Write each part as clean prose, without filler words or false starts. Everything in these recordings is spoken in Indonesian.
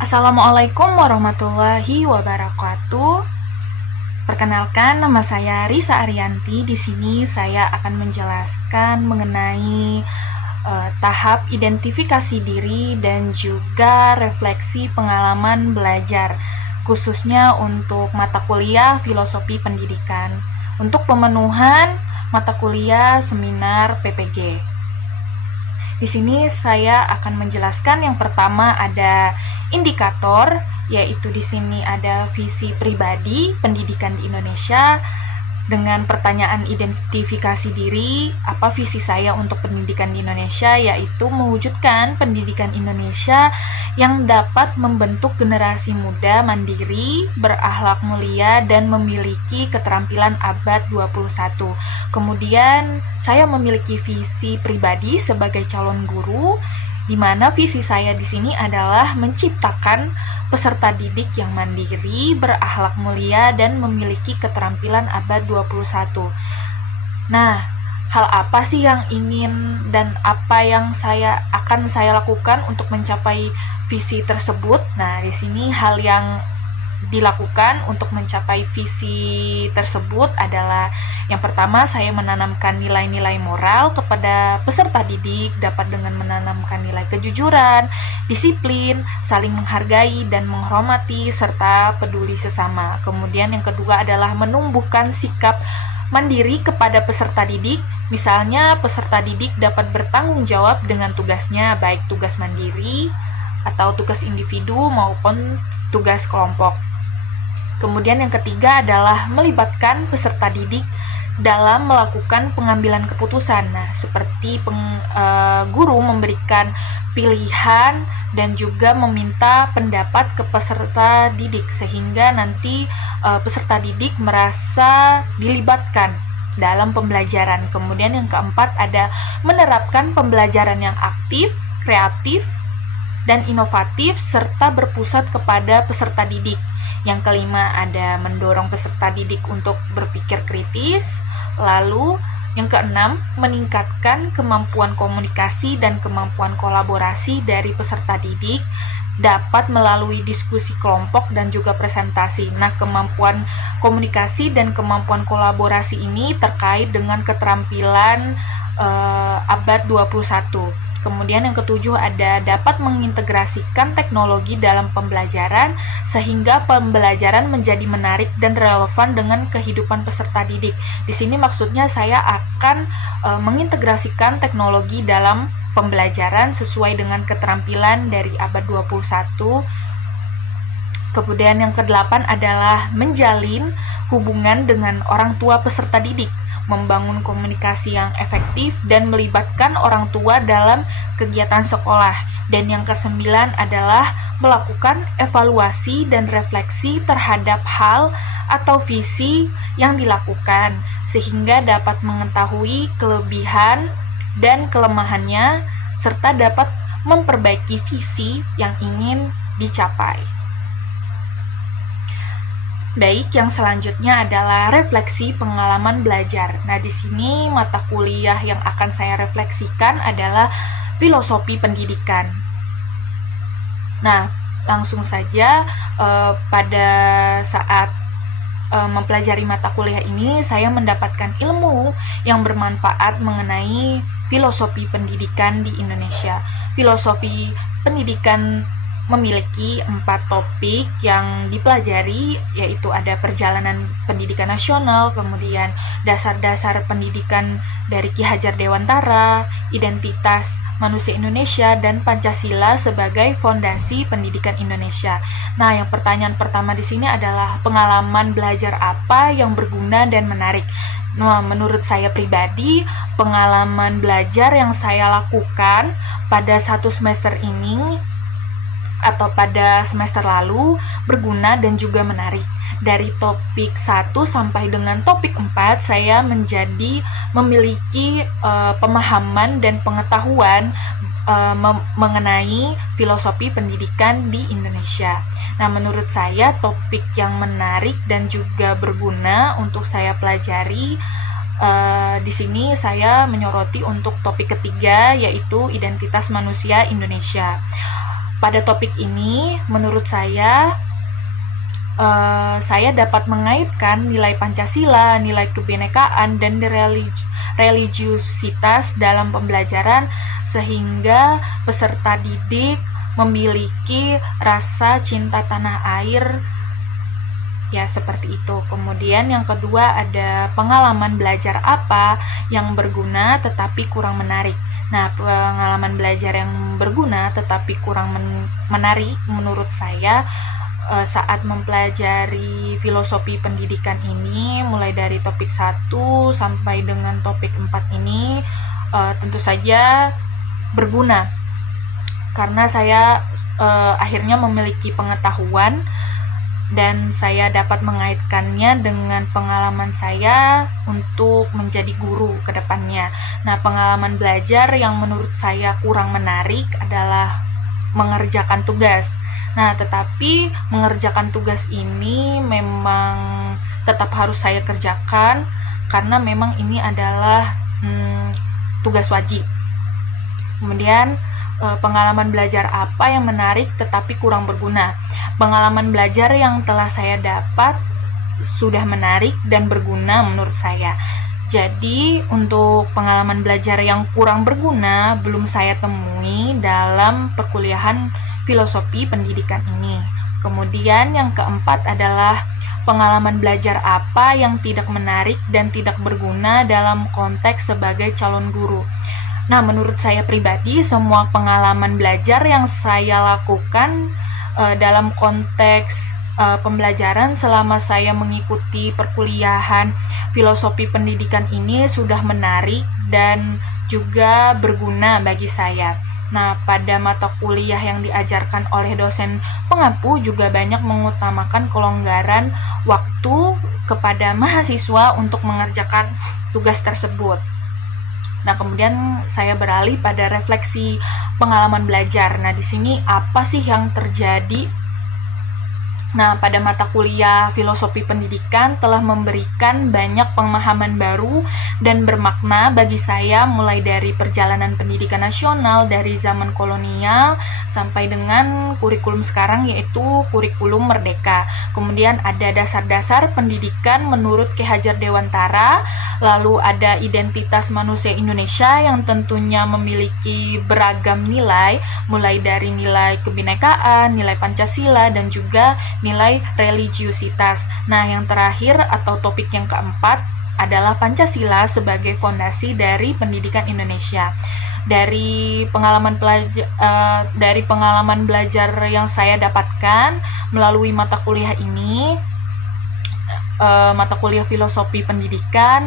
Assalamualaikum warahmatullahi wabarakatuh. Perkenalkan, nama saya Risa Arianti. Di sini saya akan menjelaskan mengenai tahap identifikasi diri dan juga refleksi pengalaman belajar, khususnya untuk mata kuliah Filosofi Pendidikan. Untuk pemenuhan mata kuliah seminar PPG. Di sini saya akan menjelaskan yang pertama ada indikator, yaitu di sini ada visi pribadi pendidikan di Indonesia dengan pertanyaan identifikasi diri, apa visi saya untuk pendidikan di Indonesia, yaitu mewujudkan pendidikan Indonesia yang dapat membentuk generasi muda mandiri, berakhlak mulia, dan memiliki keterampilan abad 21. Kemudian saya memiliki visi pribadi sebagai calon guru, di mana visi saya di sini adalah menciptakan peserta didik yang mandiri, berakhlak mulia, dan memiliki keterampilan abad 21. Nah, hal apa sih yang ingin dan apa yang akan saya lakukan untuk mencapai visi tersebut? Nah, di sini hal yang dilakukan untuk mencapai visi tersebut adalah yang pertama, saya menanamkan nilai-nilai moral kepada peserta didik, dapat dengan menanamkan nilai kejujuran, disiplin, saling menghargai dan menghormati, serta peduli sesama. Kemudian yang kedua adalah menumbuhkan sikap mandiri kepada peserta didik. Misalnya, peserta didik dapat bertanggung jawab dengan tugasnya, baik tugas mandiri atau tugas individu maupun tugas kelompok. Kemudian yang ketiga adalah melibatkan peserta didik dalam melakukan pengambilan keputusan. Nah, seperti guru memberikan pilihan dan juga meminta pendapat ke peserta didik sehingga nanti peserta didik merasa dilibatkan dalam pembelajaran. Kemudian yang keempat ada menerapkan pembelajaran yang aktif, kreatif, dan inovatif serta berpusat kepada peserta didik. Yang kelima ada mendorong peserta didik untuk berpikir kritis. Lalu yang keenam, meningkatkan kemampuan komunikasi dan kemampuan kolaborasi dari peserta didik dapat melalui diskusi kelompok dan juga presentasi. Nah, kemampuan komunikasi dan kemampuan kolaborasi ini terkait dengan keterampilan abad 21. Kemudian yang ketujuh ada dapat mengintegrasikan teknologi dalam pembelajaran sehingga pembelajaran menjadi menarik dan relevan dengan kehidupan peserta didik. Di sini maksudnya saya akan mengintegrasikan teknologi dalam pembelajaran sesuai dengan keterampilan dari abad 21. Kemudian yang kedelapan adalah menjalin hubungan dengan orang tua peserta didik, membangun komunikasi yang efektif dan melibatkan orang tua dalam kegiatan sekolah. Dan yang kesembilan adalah melakukan evaluasi dan refleksi terhadap hal atau visi yang dilakukan sehingga dapat mengetahui kelebihan dan kelemahannya serta dapat memperbaiki visi yang ingin dicapai. Baik, yang selanjutnya adalah refleksi pengalaman belajar. Nah, di sini mata kuliah yang akan saya refleksikan adalah filosofi pendidikan. Nah, langsung saja pada saat mempelajari mata kuliah ini, saya mendapatkan ilmu yang bermanfaat mengenai filosofi pendidikan di Indonesia. Filosofi pendidikan memiliki 4 topik yang dipelajari, yaitu ada perjalanan pendidikan nasional, kemudian dasar-dasar pendidikan dari Ki Hajar Dewantara, identitas manusia Indonesia, dan Pancasila sebagai fondasi pendidikan Indonesia. Nah, yang pertanyaan pertama di sini adalah pengalaman belajar apa yang berguna dan menarik. Nah, menurut saya pribadi, pengalaman belajar yang saya lakukan pada 1 semester ini atau pada semester lalu berguna dan juga menarik. Dari topik 1 sampai dengan topik 4 saya memiliki pemahaman dan pengetahuan mengenai filosofi pendidikan di Indonesia. Nah, menurut saya topik yang menarik dan juga berguna untuk saya pelajari di sini saya menyoroti untuk topik ketiga, yaitu identitas manusia Indonesia. pada topik ini, menurut saya dapat mengaitkan nilai Pancasila, nilai kebinekaan, dan religiusitas dalam pembelajaran sehingga peserta didik memiliki rasa cinta tanah air, ya seperti itu. Kemudian yang kedua ada pengalaman belajar apa yang berguna tetapi kurang menarik. Nah, pengalaman belajar yang berguna tetapi kurang menarik menurut saya saat mempelajari filosofi pendidikan ini, mulai dari topik 1 sampai dengan topik 4 ini tentu saja berguna karena saya akhirnya memiliki pengetahuan dan saya dapat mengaitkannya dengan pengalaman saya untuk menjadi guru ke depannya. Nah, pengalaman belajar yang menurut saya kurang menarik adalah mengerjakan tugas. Nah, tetapi mengerjakan tugas ini memang tetap harus saya kerjakan karena memang ini adalah tugas wajib. Kemudian pengalaman belajar apa yang menarik tetapi kurang berguna? Pengalaman belajar yang telah saya dapat sudah menarik dan berguna menurut saya. Jadi, untuk pengalaman belajar yang kurang berguna belum saya temui dalam perkuliahan filosofi pendidikan ini. Kemudian yang keempat adalah pengalaman belajar apa yang tidak menarik dan tidak berguna dalam konteks sebagai calon guru. Nah, menurut saya pribadi, semua pengalaman belajar yang saya lakukan dalam konteks pembelajaran selama saya mengikuti perkuliahan filosofi pendidikan ini sudah menarik dan juga berguna bagi saya. Nah, pada mata kuliah yang diajarkan oleh dosen pengampu juga banyak mengutamakan kelonggaran waktu kepada mahasiswa untuk mengerjakan tugas tersebut. Nah, kemudian saya beralih pada refleksi pengalaman belajar. Nah, di sini apa sih yang terjadi? Nah, pada mata kuliah filosofi pendidikan telah memberikan banyak pemahaman baru dan bermakna bagi saya mulai dari perjalanan pendidikan nasional dari zaman kolonial sampai dengan kurikulum sekarang yaitu kurikulum merdeka. Kemudian ada dasar-dasar pendidikan menurut Ki Hajar Dewantara, lalu ada identitas manusia Indonesia yang tentunya memiliki beragam nilai, mulai dari nilai kebinekaan, nilai Pancasila, dan juga nilai religiusitas. Nah, yang terakhir atau topik yang keempat adalah Pancasila sebagai fondasi dari pendidikan Indonesia. Dari pengalaman belajar yang saya dapatkan melalui mata kuliah ini, mata kuliah filosofi pendidikan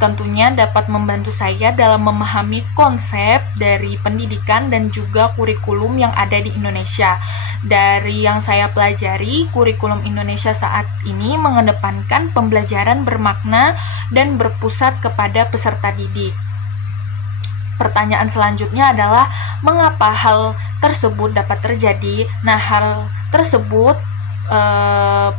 tentunya dapat membantu saya dalam memahami konsep dari pendidikan dan juga kurikulum yang ada di Indonesia. Dari yang saya pelajari, kurikulum Indonesia saat ini mengedepankan pembelajaran bermakna dan berpusat kepada peserta didik. Pertanyaan selanjutnya adalah mengapa hal tersebut dapat terjadi? Nah, hal tersebut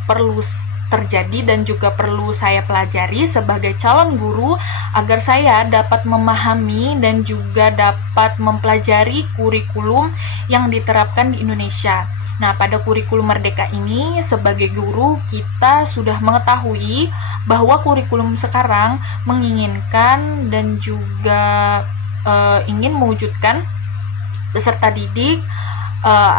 perlu terjadi dan juga perlu saya pelajari sebagai calon guru agar saya dapat memahami dan juga dapat mempelajari kurikulum yang diterapkan di Indonesia. Nah, pada kurikulum merdeka ini sebagai guru kita sudah mengetahui bahwa kurikulum sekarang menginginkan dan juga ingin mewujudkan peserta didik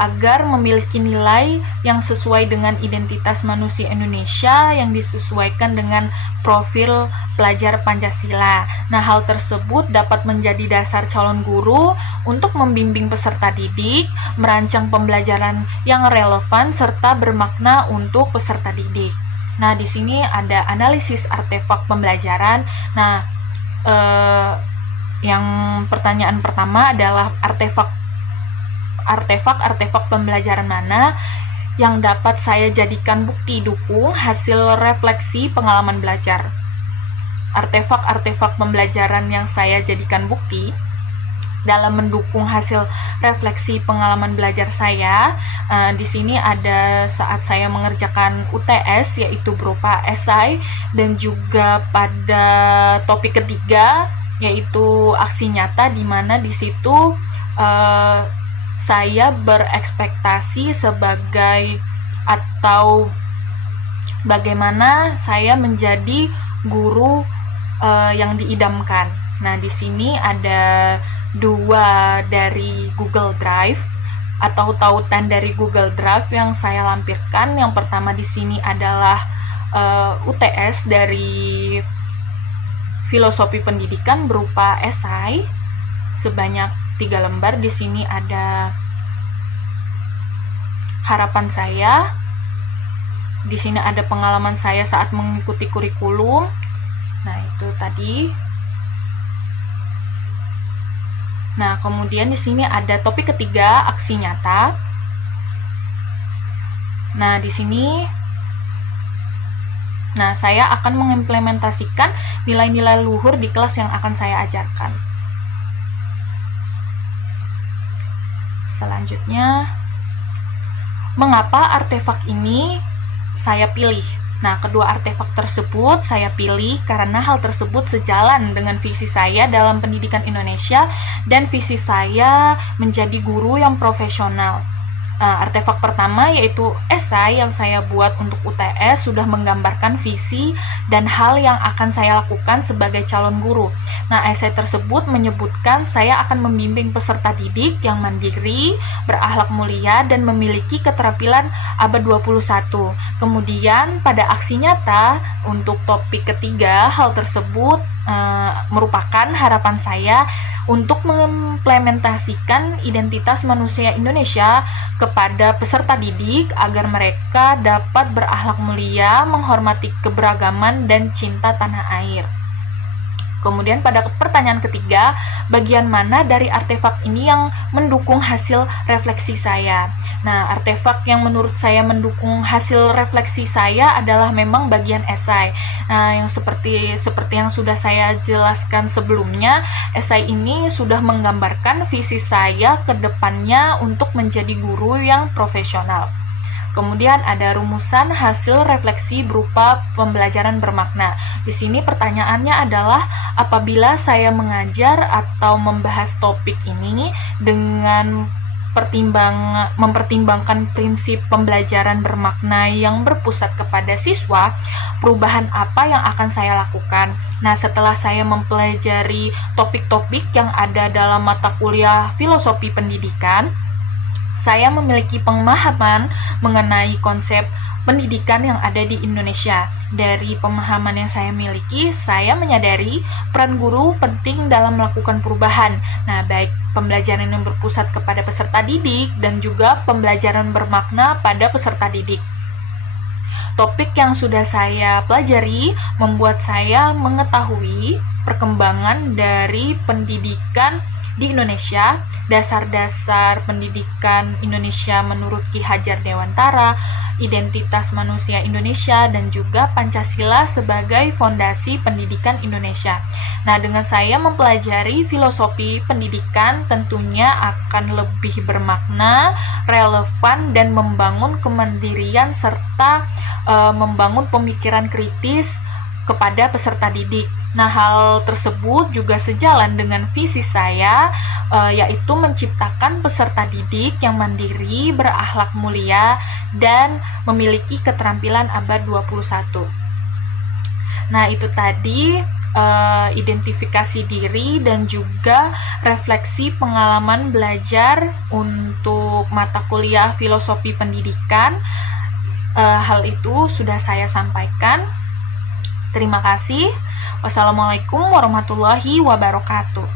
agar memiliki nilai yang sesuai dengan identitas manusia Indonesia yang disesuaikan dengan profil pelajar Pancasila. Nah, hal tersebut dapat menjadi dasar calon guru untuk membimbing peserta didik, merancang pembelajaran yang relevan serta bermakna untuk peserta didik. Nah, di sini ada analisis artefak pembelajaran. Nah, yang pertanyaan pertama adalah artefak pembelajaran mana yang dapat saya jadikan bukti dukung hasil refleksi pengalaman belajar. Artefak pembelajaran yang saya jadikan bukti dalam mendukung hasil refleksi pengalaman belajar saya, di sini ada saat saya mengerjakan UTS yaitu berupa esai, dan juga pada topik ketiga yaitu aksi nyata, di mana di situ saya berekspektasi sebagai atau bagaimana saya menjadi guru yang diidamkan. Nah, di sini ada 2 dari Google Drive atau tautan dari Google Drive yang saya lampirkan. Yang pertama di sini adalah UTS dari filosofi pendidikan berupa esai sebanyak 3 lembar. Di sini ada harapan saya. Di sini ada pengalaman saya saat mengikuti kurikulum. Nah, itu tadi. Nah, kemudian di sini ada topik ketiga, aksi nyata. Nah, di sini saya akan mengimplementasikan nilai-nilai luhur di kelas yang akan saya ajarkan. Selanjutnya, mengapa artefak ini saya pilih? Nah, kedua artefak tersebut saya pilih karena hal tersebut sejalan dengan visi saya dalam pendidikan Indonesia dan visi saya menjadi guru yang profesional. Artefak pertama yaitu esai yang saya buat untuk UTS sudah menggambarkan visi dan hal yang akan saya lakukan sebagai calon guru. Nah, esai tersebut menyebutkan saya akan membimbing peserta didik yang mandiri, berakhlak mulia, dan memiliki keterampilan abad 21. Kemudian pada aksi nyata untuk topik ketiga, hal tersebut merupakan harapan saya untuk mengimplementasikan identitas manusia Indonesia kepada peserta didik agar mereka dapat berakhlak mulia, menghormati keberagaman, dan cinta tanah air. Kemudian pada pertanyaan ketiga, bagian mana dari artefak ini yang mendukung hasil refleksi saya? Nah, artefak yang menurut saya mendukung hasil refleksi saya adalah memang bagian esai. Nah, yang seperti yang sudah saya jelaskan sebelumnya, esai ini sudah menggambarkan visi saya ke depannya untuk menjadi guru yang profesional. Kemudian ada rumusan hasil refleksi berupa pembelajaran bermakna. Di sini pertanyaannya adalah apabila saya mengajar atau membahas topik ini dengan mempertimbangkan prinsip pembelajaran bermakna yang berpusat kepada siswa, perubahan apa yang akan saya lakukan? Nah, setelah saya mempelajari topik-topik yang ada dalam mata kuliah filosofi pendidikan, saya memiliki pemahaman mengenai konsep pendidikan yang ada di Indonesia. Dari pemahaman yang saya miliki, saya menyadari peran guru penting dalam melakukan perubahan. Nah, baik pembelajaran yang berpusat kepada peserta didik dan juga pembelajaran bermakna pada peserta didik. Topik yang sudah saya pelajari membuat saya mengetahui perkembangan dari pendidikan di Indonesia, dasar-dasar pendidikan Indonesia menurut Ki Hajar Dewantara, identitas manusia Indonesia, dan juga Pancasila sebagai fondasi pendidikan Indonesia. Nah, dengan saya mempelajari filosofi pendidikan tentunya akan lebih bermakna, relevan, dan membangun kemandirian serta membangun pemikiran kritis kepada peserta didik. Nah, hal tersebut juga sejalan dengan visi saya, yaitu menciptakan peserta didik yang mandiri, berakhlak mulia, dan memiliki keterampilan abad 21. Nah, itu tadi identifikasi diri dan juga refleksi pengalaman belajar untuk mata kuliah filosofi pendidikan. Hal itu sudah saya sampaikan. Terima kasih. Wassalamualaikum warahmatullahi wabarakatuh.